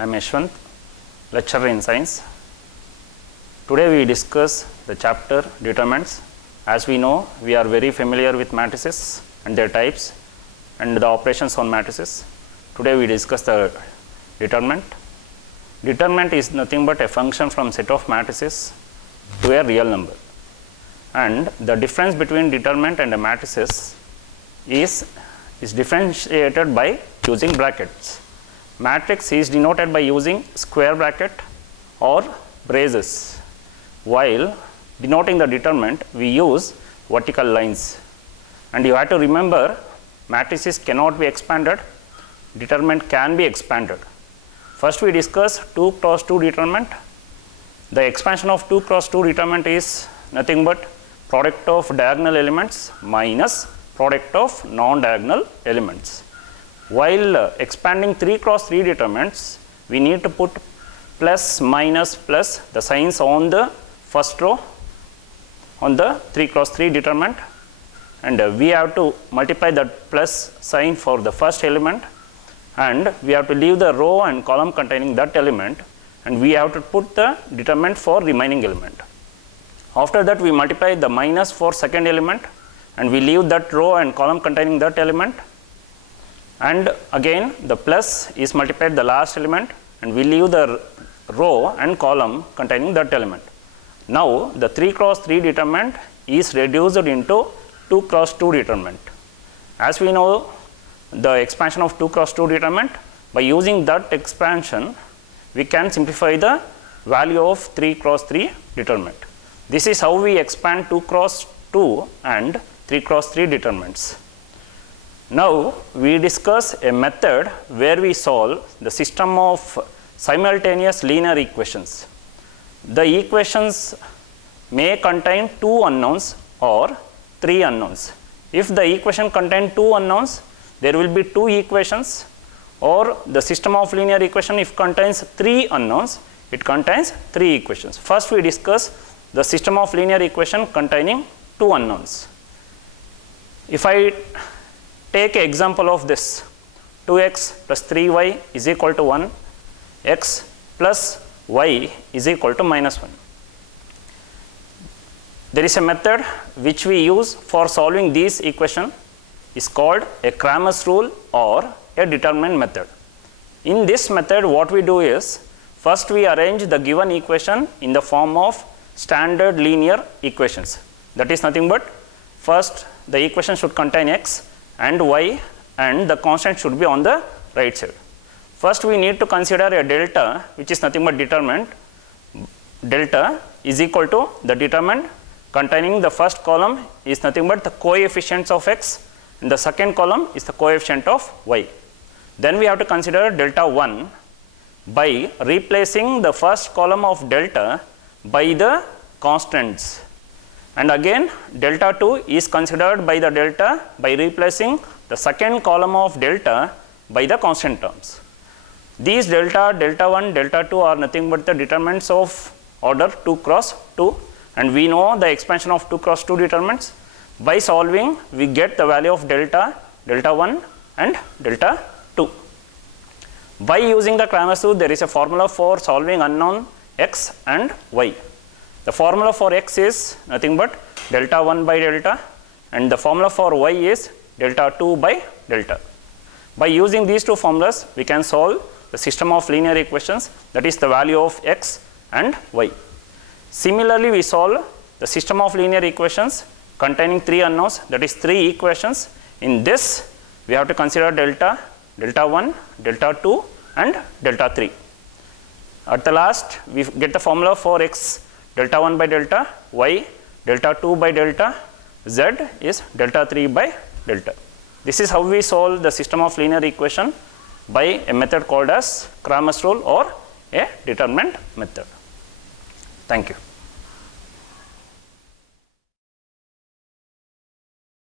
I am Yashwant, lecturer in science. Today we discuss the chapter determinants. As we know, we are very familiar with matrices and their types and the operations on matrices. Today we discuss the determinant. Determinant is nothing but a function from set of matrices to a real number. And the difference between determinant and a matrices is differentiated by using brackets. Matrix is denoted by using square bracket or braces, while denoting the determinant we use vertical lines. And you have to remember, matrices cannot be expanded, determinant can be expanded. First we discuss 2 cross 2 determinant. The expansion of 2 cross 2 determinant is nothing but product of diagonal elements minus product of non-diagonal elements. While expanding 3 cross 3 determinants, we need to put plus, minus, plus the signs on the first row on the 3 cross 3 determinant, and we have to multiply that plus sign for the first element, and we have to leave the row and column containing that element, and we have to put the determinant for remaining element. After that we multiply the minus for second element, and we leave that row and column containing that element, and again the plus is multiplied the last element, and we leave the row and column containing that element. Now the 3 cross 3 determinant is reduced into 2 cross 2 determinant. As we know the expansion of 2 cross 2 determinant, by using that expansion we can simplify the value of 3 cross 3 determinant. This is how we expand 2 cross 2 and 3 cross 3 determinants. Now we discuss a method where we solve the system of simultaneous linear equations. The equations may contain 2 unknowns or 3 unknowns. If the equation contains 2 unknowns, there will be 2 equations, or the system of linear equation if contains 3 unknowns, it contains 3 equations. First we discuss the system of linear equation containing 2 unknowns. If I take an example of this, 2x plus 3y is equal to 1, x plus y is equal to minus 1. There is a method which we use for solving this equation is called a Cramer's rule or a determinant method. In this method what we do is, first we arrange the given equation in the form of standard linear equations. That is nothing but, first the equation should contain x and y, and the constant should be on the right side. First we need to consider a delta, which is nothing but determinant. Delta is equal to the determinant containing the first column is nothing but the coefficients of x, and the second column is the coefficient of y. Then we have to consider delta 1 by replacing the first column of delta by the constants, and again delta 2 is considered by the delta by replacing the second column of delta by the constant terms. These delta, delta 1, delta 2 are nothing but the determinants of order 2 cross 2, and we know the expansion of 2 cross 2 determinants. By solving we get the value of delta, delta 1 and delta 2. By using the Cramer's rule, there is a formula for solving unknown x and y. The formula for x is nothing but delta 1 by delta, and the formula for y is delta 2 by delta. By using these two formulas we can solve the system of linear equations, that is the value of x and y. Similarly we solve the system of linear equations containing 3 unknowns, that is 3 equations. In this we have to consider delta, delta 1, delta 2 and delta 3. At the last we get the formula for x delta 1 by delta, y delta 2 by delta, z is delta 3 by delta. This is how we solve the system of linear equation by a method called as Cramer's rule or a determinant method. Thank you.